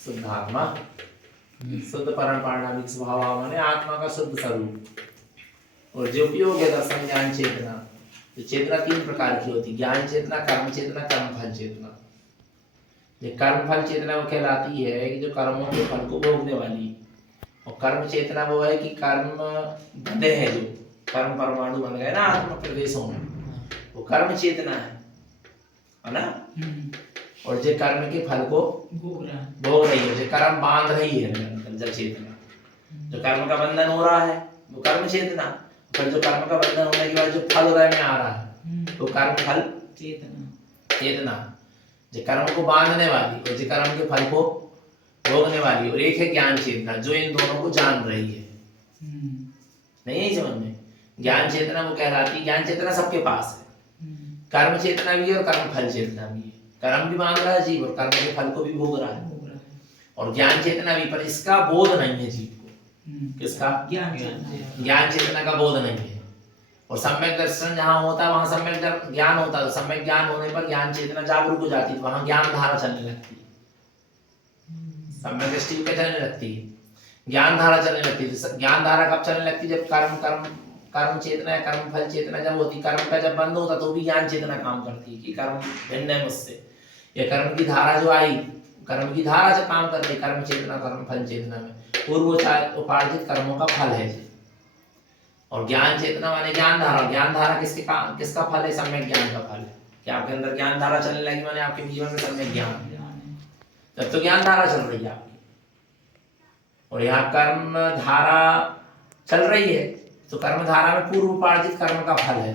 शुद्ध आत्मा, शुद्ध परम पारणामिक स्वभाव माने आत्मा का शुद्ध स्वरूप। और जो उपयोग है दर्शन ज्ञान चेतना, तो चेतना तीन प्रकार की होती, ज्ञान चेतना, कर्म चेतना, कर्म फल चेतना। ये कर्म फल चेतना वो कहलाती है कि जो कर्मों के फल को भोगने वाली, और कर्म चेतना वो है कि कर्म बंधे हैं, जो कर्म परमाणु बन गए ना आत्मा प्रदेशों में, वो कर्म चेतना है ना। और जो कर्म के फल को भोग रही है, जो कर्म बांध रही है निरंतर, जो चेतना, जो कर्म का बंधन हो रहा है वो कर्म चेतना। फिर जो कर्म का बंधन होने के बाद जो फल उदय में आ रहा है तो कर्म फल चेतना, जो कर्म को बांधने वाली और जो कर्म के फल को भोगने वाली। और एक है ज्ञान चेतना, जो इन दोनों को जान रही है। नहीं है समझ में? ज्ञान चेतना वो कहलाती, ज्ञान चेतना सबके पास है, कर्म चेतना भी है और कर्म फल चेतना भी है। कर्म भी बांध रहा है जीव और कर्म के फल को भी भोग रहा है, और ज्ञान चेतना भी, पर इसका बोध नहीं है जीव को। किसका? ज्ञान चेतना का बोध नहीं है। और सम्यक दर्शन जहाँ होता है वहां सम्यक ज्ञान होता है, तो सम्यक ज्ञान होने पर ज्ञान चेतना जागरूक हो जाती है, तो वहां ज्ञान धारा चलने लगती है। सम्यक दृष्टि पे चलने लगती है, ज्ञान धारा चलने लगती है। तो ज्ञान धारा कब चलने लगती है? जब कर्म चेतना या कर्म फल चेतना जब होती, कर्म का जब बंद होता तो भी ज्ञान चेतना काम करती है कि कर्म भिन्न है मुझसे, या कर्म की धारा जो आई, कर्म की धारा से काम कर रही कर्म चेतना कर्म फल चेतना में, पूर्व उपार्जित कर्मों का फल है। और ज्ञान चेतना माने ज्ञान धारा, ज्ञान धारा किसका फल है? सम्यक ज्ञान का फल है। कि आपके अंदर ज्ञान धारा चलने लगी माने आपके जीवन में सम्यक ज्ञान, तब तो ज्ञान धारा चल रही है आपकी। और यहाँ कर्म धारा चल रही है, तो कर्म धारा में पूर्व उपार्जित कर्म का फल है।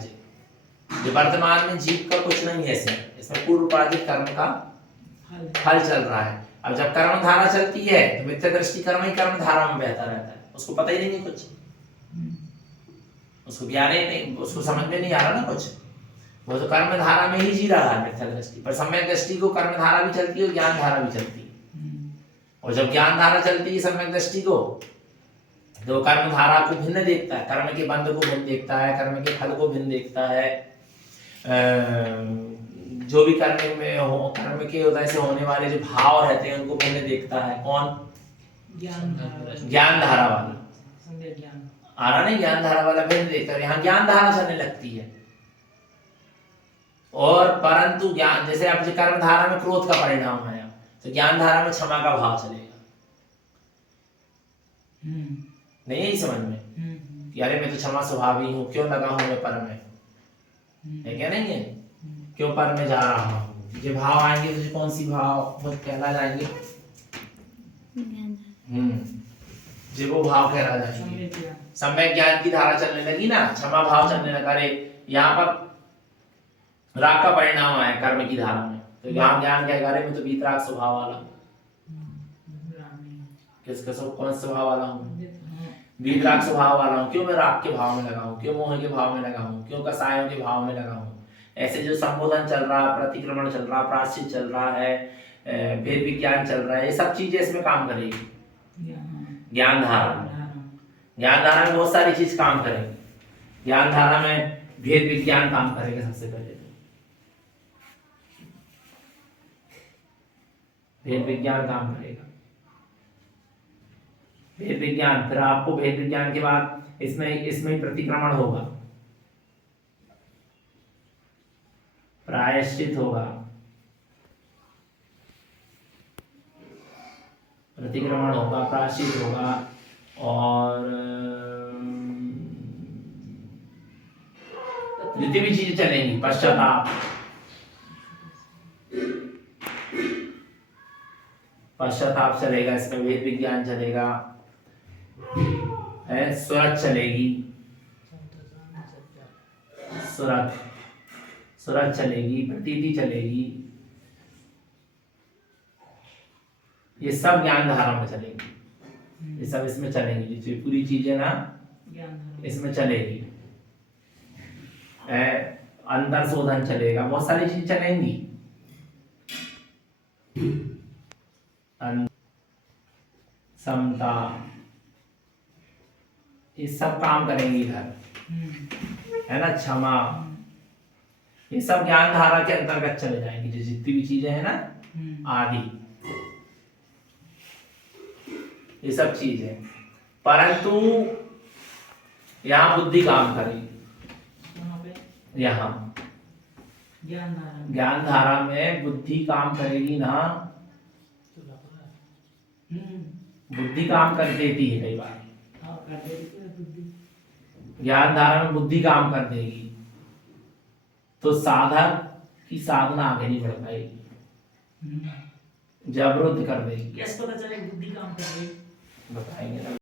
जो वर्तमान में जीव का कुछ नहीं है, इसमें पूर्व उपार्जित कर्म का फल चल रहा है। अब जब कर्म धारा चलती है तो मिथ्या दृष्टि कर्म ही कर्म धारा में बहता रहता है, उसको पता ही नहीं कुछ, उसको ज्ञान ही नहीं, उसको समझ में नहीं आ रहा ना कुछ, वो तो कर्म धारा में ही जी रहा है मिथ्या दृष्टि। पर सम्यक दृष्टि को कर्म धारा भी चलती है और ज्ञान धारा भी चलती है। और जब ज्ञान धारा चलती है सम्यक दृष्टि को, तो कर्म धारा को भिन्न देखता है, कर्म के बंध को भिन्न देखता है, कर्म के फल को भिन्न देखता है। जो भी कर्म में हो, कर्म के उदय से होने वाले जो भाव रहते हैं उनको भिन्न देखता है। कौन? ज्ञान धारा वाला। आ रहा नहीं? ज्ञान धारा वाला भिन्न देखता है। यहाँ ज्ञान धारा चलने लगती है। और परंतु ज्ञान, जैसे अब कर्म धारा में क्रोध का परिणाम आया, तो ज्ञान धारा में क्षमा का भाव चलेगा। नहीं यही समझ में कि अरे मैं तो क्षमा स्वभावी हूँ, क्यों लगा हूँ मैं पर में, है क्या? नहीं है, क्यों पर में जा रहा हूँ। जो भाव आएंगे तो कौन सी भाव कहला जाएंगे? जो वो भाव कहला जाएंगे। सम्यक ज्ञान की धारा चलने लगी ना, क्षमा भाव चलने लगा। अरे यहाँ पर राग का परिणाम आया कर्म की धारा में, तो यहाँ ज्ञान क्या करे, मैं तो वीतराग स्वभाव वाला हूँ। किसका कौन स्वभाव वाला हूँ? वीतराग स्वभाव वाला हूँ। क्यों मैं राग के भाव में लगा हूँ, क्यों मोह के भाव में लगा हूँ, क्यों कसायों के भाव में लगा हूँ। ऐसे जो संबोधन चल रहा, प्रतिक्रमण चल रहा, प्रायश्चित चल रहा है, भेद विज्ञान चल रहा है, ये सब चीजें इसमें काम करेगी ज्ञान धारा। ज्ञान धारा में बहुत सारी चीज काम करेगी। ज्ञान धारा में भेद विज्ञान काम करेगा सबसे पहले, भेद विज्ञान काम करेगा। भेद विज्ञान, फिर आपको भेद विज्ञान के बाद इसमें प्रतिक्रमण होगा, प्रायश्चित होगा, प्रतिक्रमण होगा, प्रायश्चित होगा, और जितनी भी चीजें चलेंगी, पश्चाताप चलेगा, इसमें वेद विज्ञान चलेगा, सुरत चलेगी, सुरत चलेगी, प्रतीति चलेगी, ये सब ज्ञान धारा में चलेगी। ये सब इसमें चलेंगी, जो पूरी चीजें ना इसमें चलेगी। अंतर शोधन चलेगा, बहुत सारी चीजें चलेंगी। समता, ये सब काम करेंगी इधर, है ना। क्षमा, ये सब ज्ञान धारा के अंतर्गत चले जाएंगी। जो जितनी भी चीजें हैं ना आदि, ये सब चीज है, परंतु यहाँ बुद्धि काम करेगी। यहाँ ज्ञान धारा में बुद्धि काम करेगी ना, बुद्धि काम कर देती है कई बार, ज्ञान धारा में बुद्धि काम कर देगी, तो साधक की साधना आगे नहीं बढ़ पाएगी, जागृत कर देगी। कैसे पता चले बुद्धि काम कर रही है? बताएंगे ना।